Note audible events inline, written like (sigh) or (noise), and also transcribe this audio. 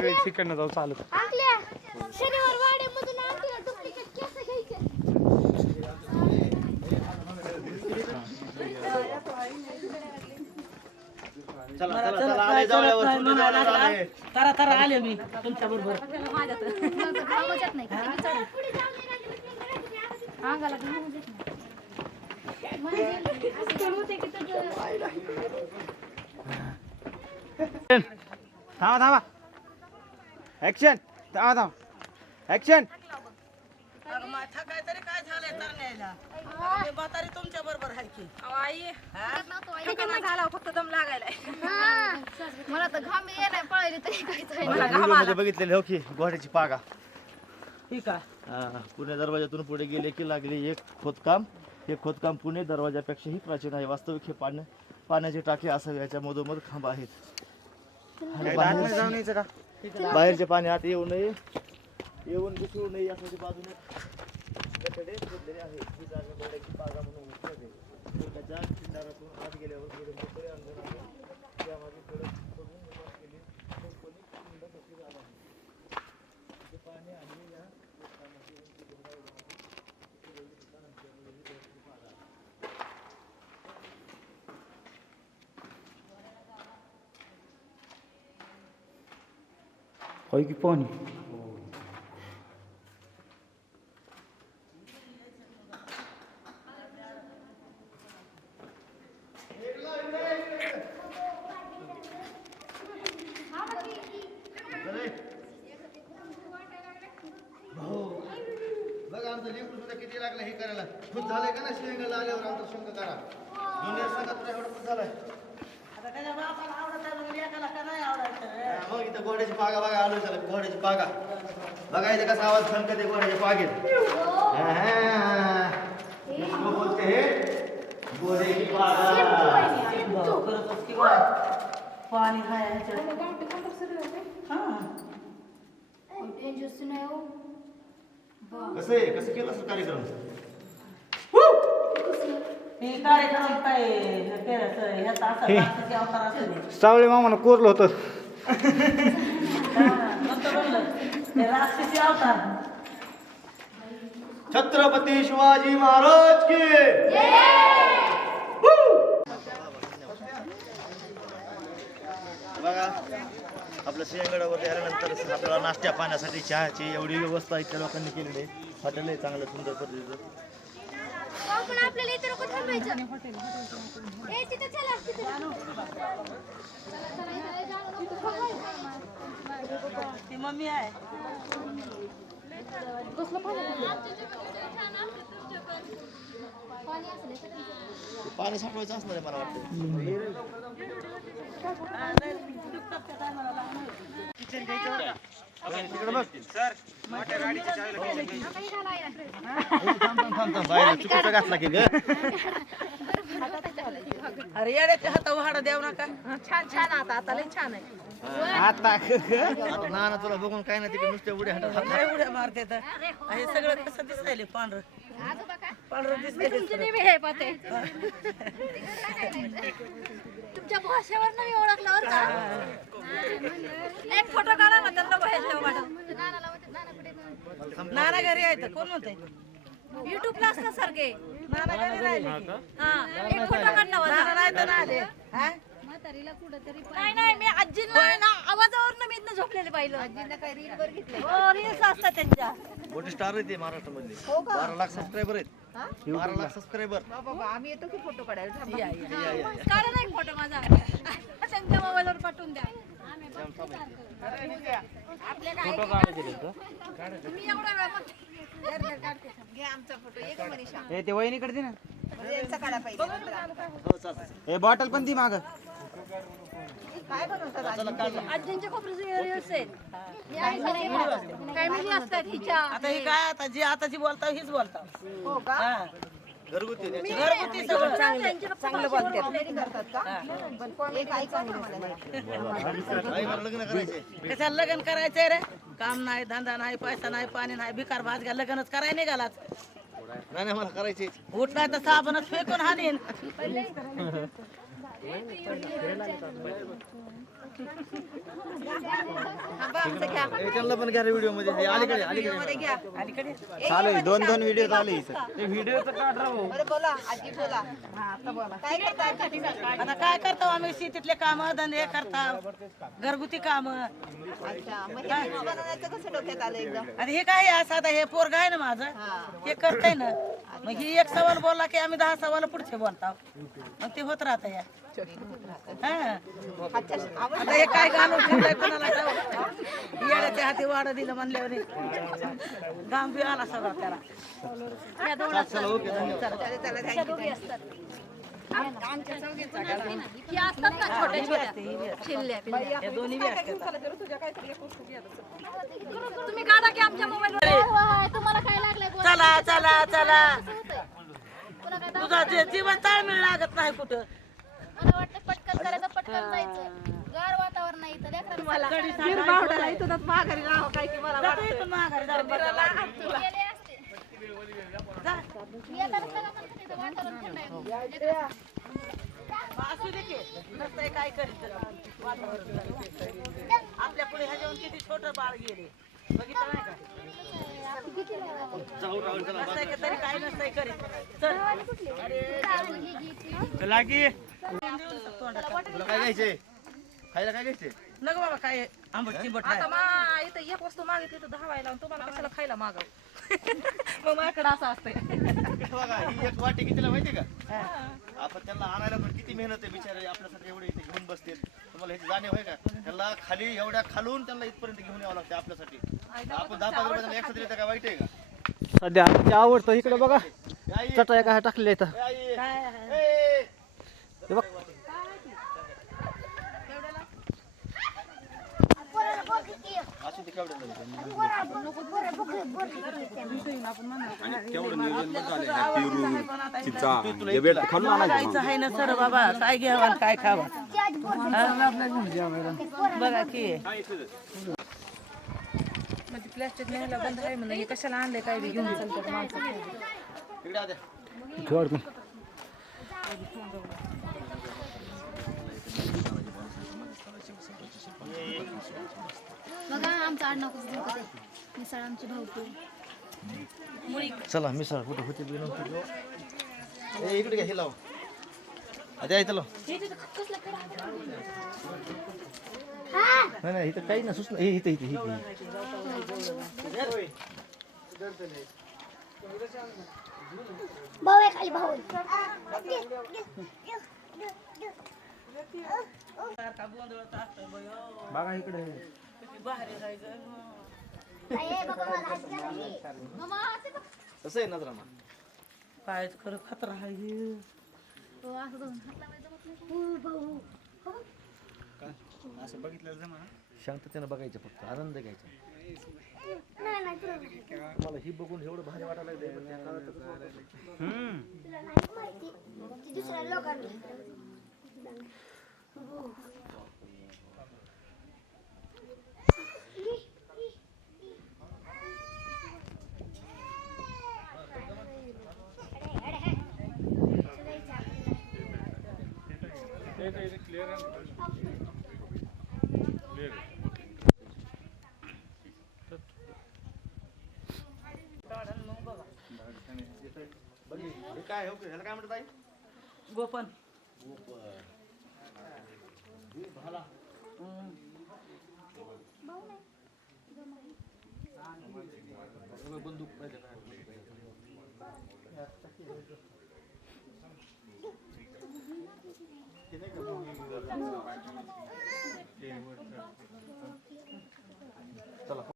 सगळे तिकडनं जाऊ चालत. आकल्या शनिवार वाड्यामधून आकल्या डुप्लिकेट केस घ्यायचे. चला चला चला आले जाऊयावर सुट्टी जाऊया आले. तरा तरा आले मी तुमच्या बरोबर. थांबवत नाही अंगाला घामच येत नाही म्हणजे असं होते की तुझं थांबा थांबा. ऍक्शन थांबा थांबा ऍक्शन थकाय तरी काय झालंय तर न्यायला? म्हातारी तुमच्या बरोबर आहे की? आई. झाला फक्त दम लागायला. हा. मला तर घाम येणार पळायला तरी काहीच बघितलेले हो की घोड्याची पागा. ठीक आहे हा, पुणे दरवाजातून पुढे गेले की लागले एक खोदकाम. हे खोदकाम पुणे दरवाजापेक्षाही प्राचीन आहे. वास्तविक हे पाण्या पाण्याची टाकी असावी. याच्या मधोमध खांब आहेत. बाहेरचे पाणी आत येऊ नये. येऊन दिसू नये यासाठी बाजूने. खोदलेले आहेत ही जागा पागा म्हणून. त्याच्या खिंडारातून आत गेल्यावर पुढे मोकळे अंगण आहे त्यामागे पुढे खोदून निर्माण केली चौकोनी खिंड मोठी जागा आहे. जे पाणी आहे या खोदकामाची उंची दोन आहे. होय की पाणी किती लागलं हे करायला. खुश झालंय का ना शिवंगाला आल्यावर आमचं शंक करा. दुनिया संघात एवढं खुश झालाय. मग इथं घोड्याची पागा बघा आलो त्याला घोड्याची पागा. बघा इथं कसा आवाज खनकते घोड्याच्या पागेत. हा, हा. बोलते हे. घोड्याची पागा. पाणी हा. डेंजरस नाही हो. कसं आहे? कसं केलं असं कार्यक्रम? कार्यक्रम काय? हे केलं, ह्याचा असा राक्षसी अवतार असेल. सावळे मामानं कोरलं होतं. हा, कोणतं म्हणलं? हे राक्षसी अवतार. छत्रपती शिवाजी महाराज की! बघा आपल्या सिंहगडावरती आल्यानंतर आपल्याला नाश्त्या पाण्यासाठी चहाची एवढी व्यवस्था इथल्या लोकांनी केलेली आहे. हॉटेल आहे चांगलं सुंदर पद्धतीचं. हो, पण आपल्याला इथे ती मम्मी आहे. पाणी पाणी साठवायचं असणार आहे मला वाटतं आता हे घालायला. थांब थांब थांब बाहेर चुकीचा घातला की? ग अरे येड्याच्या हाता वाडा देऊ नका छान छान आता आता लय छान आहे आता ना ना तुला बघून काय नाही तिकडे नुसते उड्या हातात लय उड्या मारते तर हे सगळं कसं दिसायले पांढरं? पांढरं दिसायले तुमचे नेहमी हे पाते. तुमच्या भाषेवर नाही ओळखलं का? एक फोटो काढा ना त्यांना बाहेर मॅडम नाना घरी आहे तर कोण म्हणते युट्यूबला असतात सारखे. नाना घरी राहिले हा. एक फोटो काढला नाना नाही तर आले. हा? म्हातारीला कुठंतरी नाही नाही मी आजींना आहे ना आवाजावरनं मी इथनं झोपलेले पाहिलं आजींना काय रील वर घेतले. हो रील्स असतात त्यांच्या. मोठे स्टार आहेत ते महाराष्ट्रामधले. बारा लाख सबस्क्रायबर आहेत. बारा लाख सबस्क्रायबर या, या. काढा ना एक फोटो माझा. त्यांच्या मोबाईलवर पाठवून द्या. आपल्या काय मी एवढा वेळा पण- घे आमचा फोटो एक मनीषा ए ते वहिनीकडे दे ना. ए बॉटल पण ती माग. आजींच्या खोबरीचे रील्स आहेत फॅमिली असतात? हिच्या? आता हे काय आता जी आता जी बोलता हीच बोलता हो का? घरगुती त्याचे. घरगुती सगळं. चांगलं मला. लग्न करायचे कशाला लग्न करायचंय रे? काम नाही धंदा नाही पैसा नाही पाणी नाही भिकार भात घ्या लग्नच करायला निघालाच. नाही नाही, मला करायचे उठ नाही तर साबणच फेकून हाणीन (laughs) त्यांना पण घ्या व्हिडिओमध्ये. अलीकडे अलीकडे घ्या अलीकडे. चालू आहे. दोन दोन व्हिडिओ चालू आहे इथं. काय करता आता काय करतो आम्ही? शेतीतले काम धंदे करता. घरगुती काम. आता हे काय आहे? असं आता हे पोरग आहे ना माझं. हे. करतय ना. मग ही एक सवाल बोलला की आम्ही दहा सवाल पुढचे बोलतो मग ते होत राहत या. आता हे काय घालून ठेवलंय कोणाला ठाऊक. येड्याच्या हाती वाढ दिलं म्हणल्यावर गाम बी आला सगळा त्याला. तुम्ही काढा की आमच्या मोबाईल तुम्हाला काय लागलंय चला चला चला. तुझा जे- जीवन ताळमेळ लागत नाही कुठं. मला वाटतं पटकन करायचं पटकन जायचं गार वातावरण आहे इथं. लेकरांना जातो इथून माघारी जरा बसायला. गेले असते. येताना सगळं म्हणतात इथं वातावरण थंड आहे. असू दे की. नसतंय काय करीत वातावरण आपल्या पुढे ह्याच्यावर किती छोट बाळ गेले. बघितलं नाही का का? तरी काय नसतंय करीत चल तुला काय घ्यायचे खायला काय घ्यायचे नको बाबा काय आंबट चिंबट आता मा इथं एक वस्तू मागितली तर दहा व्हायला आणि तुम्हाला कशाला खायला मागाव? (laughs) मग माझ्याकडे असं असतंय. बघा ही एक वाटी कितीला माहितीये का? आपण त्यांना आणायला पण किती मेहनत आहे बिचारे. आपल्यासाठी एवढे इथे घेऊन बसते तुम्हाला ह्याची जाणीव आहे का? त्यांना खाली एवढ्या खालून त्यांना इथपर्यंत घेऊन यावं लागतं आपल्यासाठी. आपण दहा पाच रुपये एकशे दिले तर काय वाईट आहे का? सध्या आमची आवडतं इकडे बघा. चटया काय? टाकलेल्या इथं हे बघ जायचं आहे ना सर बाबा काय घ्यावं आणि काय खावं? बघा की. म्हणजे प्लॅस्टिक न्यायला बंद आहे म्हणलं हे कशाला आणले काय बी घेऊन चालतात माणसं इकडे आ द्या. ठेव अडकून. बघा आमचं आडनाव कसं दुखत आहे मिसळ आमची भावकी चला मिसळ कुठे होते बी नव्हती ए इकडे घ्या हे लाव. अद्या इथं लाव. नाही नाही इथं काही ना सुचना हे इथं इथं इथं भाऊ आहे खाली भाऊ. बघा इकडे. कसं आहे नजरामा काय खरं खतरा आहे हे. शांततेनं बघायचं फक्त आनंद घ्यायचा. मला ही बघून एवढं भारी वाटायला लागलंय, पण त्या काळात तसं वाटत नाही. दुसऱ्या लोकांना बघ हे, हे काय हो ह्याला काय म्हणतात आई गोपन